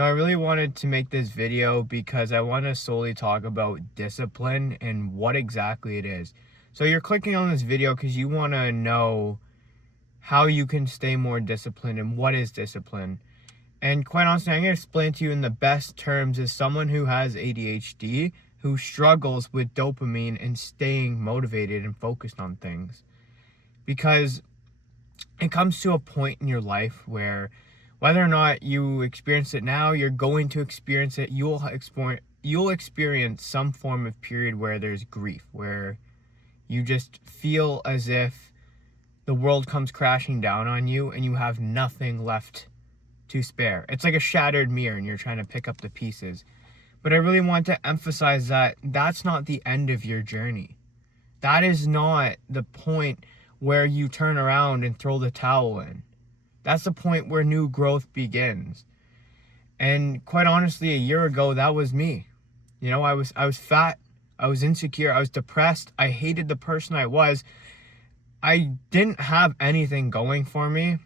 I really wanted to make this video because I want to solely talk about discipline and what exactly it is. So you're clicking on this video because you want to know how you can stay more disciplined and what is discipline. And quite honestly, I'm going to explain to you in the best terms as someone who has ADHD, who struggles with dopamine and staying motivated and focused on things. Because it comes to a point in your life where whether or not you experience it now, you're going to experience it. You'll experience some form of period where there's grief, where you just feel as if the world comes crashing down on you and you have nothing left to spare. It's like a shattered mirror and you're trying to pick up the pieces. But I really want to emphasize that that's not the end of your journey. That is not the point where you turn around and throw the towel in. That's the point where new growth begins. And quite honestly, a year ago, that was me. I was fat, I was insecure, I was depressed, I hated the person I was. I didn't have anything going for me,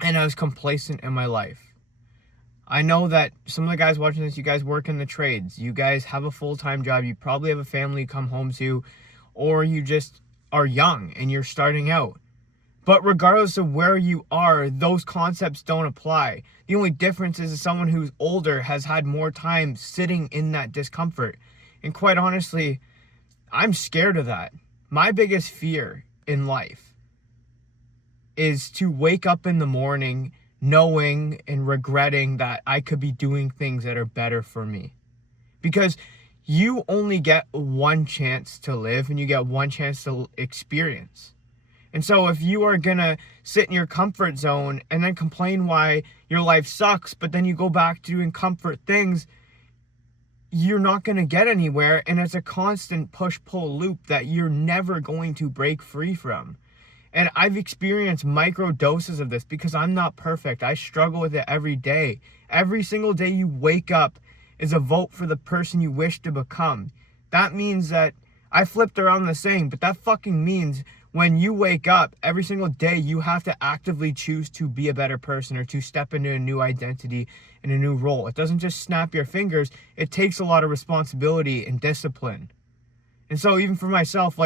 and I was complacent in my life. I know that some of the guys watching this, you guys work in the trades, you guys have a full-time job, you probably have a family to come home to, or you just are young and you're starting out. But regardless of where you are, those concepts don't apply. The only difference is someone who's older has had more time sitting in that discomfort. And quite honestly, I'm scared of that. My biggest fear in life is to wake up in the morning knowing and regretting that I could be doing things that are better for me. Because you only get one chance to live and you get one chance to experience. And so if you are going to sit in your comfort zone and then complain why your life sucks, but then you go back to doing comfort things, you're not going to get anywhere. And it's a constant push-pull loop that you're never going to break free from. And I've experienced micro doses of this because I'm not perfect. I struggle with it every day. Every single day you wake up is a vote for the person you wish to become. That means that I flipped around the saying, but that fucking means when you wake up every single day, you have to actively choose to be a better person or to step into a new identity and a new role. It doesn't just snap your fingers. It takes a lot of responsibility and discipline. And so even for myself,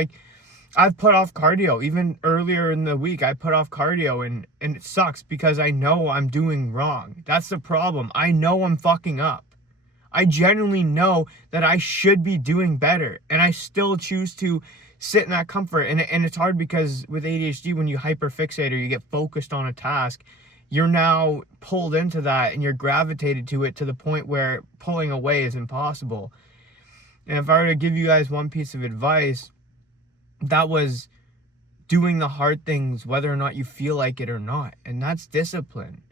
I've put off cardio. Even earlier in the week, I put off cardio and it sucks because I know I'm doing wrong. That's the problem. I know I'm fucking up. I genuinely know that I should be doing better, and I still choose to sit in that comfort. And it's hard because with ADHD, when you hyperfixate or you get focused on a task, you're now pulled into that and you're gravitated to it to the point where pulling away is impossible. And if I were to give you guys one piece of advice, that was doing the hard things whether or not you feel like it or not. And that's discipline.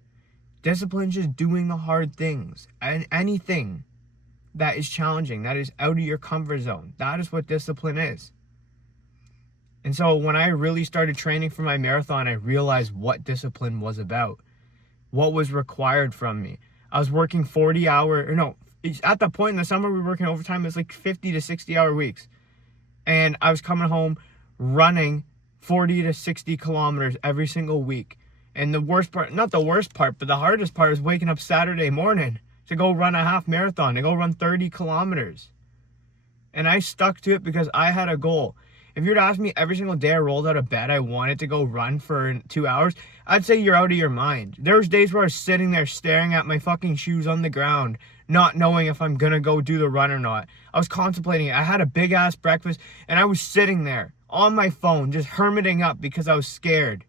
Discipline is just doing the hard things. And anything that is challenging, that is out of your comfort zone. That is what discipline is. And so when I really started training for my marathon, I realized what discipline was about, what was required from me. I was working at the point in the summer we were working overtime. It was like 50 to 60 hour weeks. And I was coming home running 40 to 60 kilometers every single week. And the worst part, not the worst part, but the hardest part is waking up Saturday morning to go run a half marathon, to go run 30 kilometers. And I stuck to it because I had a goal. If you were to ask me every single day I rolled out of bed, I wanted to go run for 2 hours, I'd say you're out of your mind. There was days where I was sitting there staring at my fucking shoes on the ground, not knowing if I'm gonna go do the run or not. I was contemplating it. I had a big ass breakfast and I was sitting there on my phone, just hermiting up because I was scared.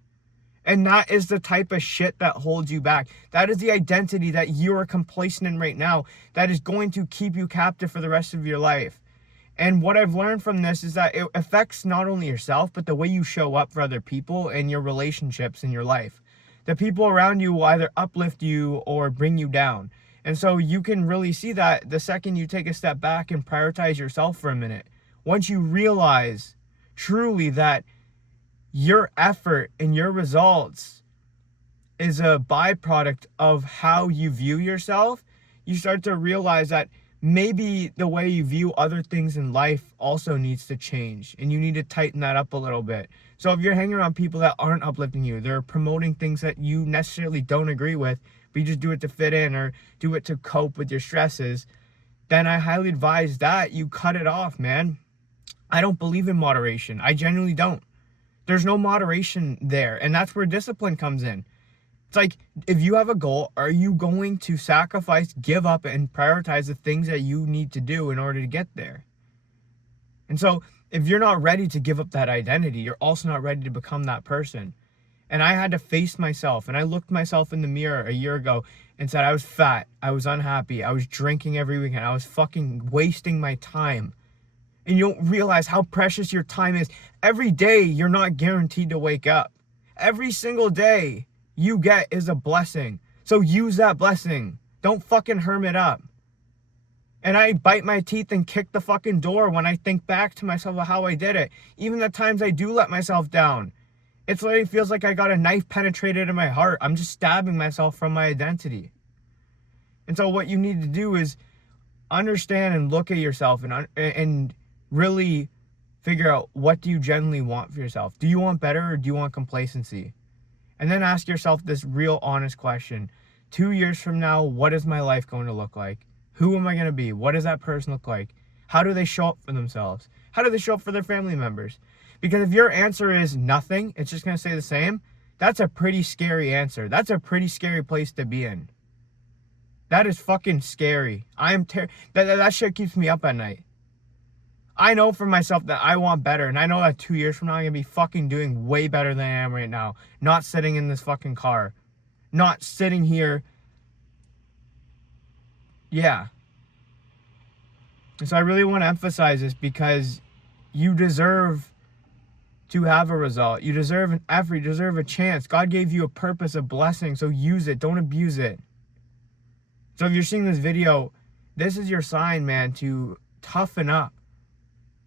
And that is the type of shit that holds you back. That is the identity that you are complacent in right now that is going to keep you captive for the rest of your life. And what I've learned from this is that it affects not only yourself, but the way you show up for other people and your relationships in your life. The people around you will either uplift you or bring you down. And so you can really see that the second you take a step back and prioritize yourself for a minute. Once you realize truly that your effort and your results is a byproduct of how you view yourself, you start to realize that maybe the way you view other things in life also needs to change, and you need to tighten that up a little bit. So if you're hanging around people that aren't uplifting you, they're promoting things that you necessarily don't agree with, but you just do it to fit in or do it to cope with your stresses, then I highly advise that you cut it off, man. I don't believe in moderation. I genuinely don't. There's no moderation there. And that's where discipline comes in. It's like, if you have a goal, are you going to sacrifice, give up, and prioritize the things that you need to do in order to get there? And so if you're not ready to give up that identity, you're also not ready to become that person. And I had to face myself, and I looked myself in the mirror a year ago and said I was fat, I was unhappy, I was drinking every weekend, I was fucking wasting my time. And you don't realize how precious your time is. Every day you're not guaranteed to wake up. Every single day you get is a blessing. So use that blessing. Don't fucking hermit up. And I bite my teeth and kick the fucking door when I think back to myself of how I did it. Even the times I do let myself down. It's literally feels like I got a knife penetrated in my heart. I'm just stabbing myself from my identity. And so what you need to do is understand and look at yourself and really figure out, what do you genuinely want for yourself? Do you want better or do you want complacency? And then ask yourself this real honest question. 2 years from now, what is my life going to look like? Who am I going to be? What does that person look like? How do they show up for themselves? How do they show up for their family members? Because if your answer is nothing, it's just going to stay the same, that's a pretty scary answer. That's a pretty scary place to be in. That is fucking scary. That shit keeps me up at night. I know for myself that I want better, and I know that 2 years from now I'm going to be fucking doing way better than I am right now. Not sitting in this fucking car. Not sitting here. Yeah. And so I really want to emphasize this, because you deserve to have a result. You deserve an effort. You deserve a chance. God gave you a purpose, a blessing, so use it. Don't abuse it. So if you're seeing this video, this is your sign, man, to toughen up.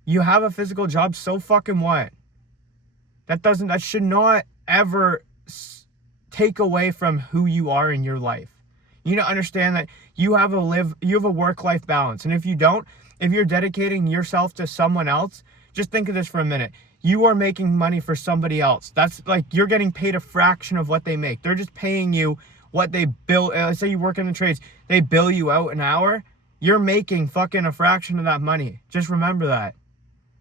You have a physical job, so fucking what? That should not ever take away from who you are in your life. You need to understand that you have a work-life balance. And if you don't, if you're dedicating yourself to someone else, just think of this for a minute. You are making money for somebody else. That's like, you're getting paid a fraction of what they make. They're just paying you what they bill. Let's say you work in the trades, they bill you out an hour. You're making fucking a fraction of that money. Just remember that.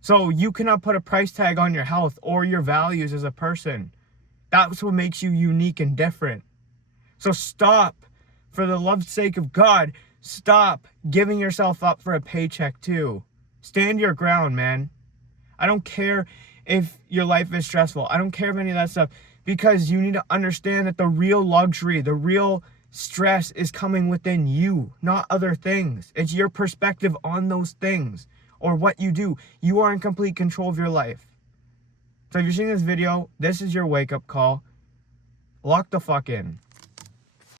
So you cannot put a price tag on your health or your values as a person. That's what makes you unique and different. So stop, for the love's sake of God, stop giving yourself up for a paycheck too. Stand your ground, man. I don't care if your life is stressful. I don't care if any of that stuff, because you need to understand that the real luxury, the real stress is coming within you, not other things. It's your perspective on those things or what you do. You are in complete control of your life. So if you're seeing this video, this is your wake-up call. Lock the fuck in.